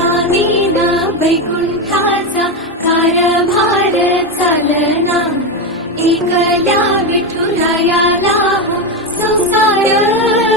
कमलाने वैकुंठाचा कारभार चालना. या संसार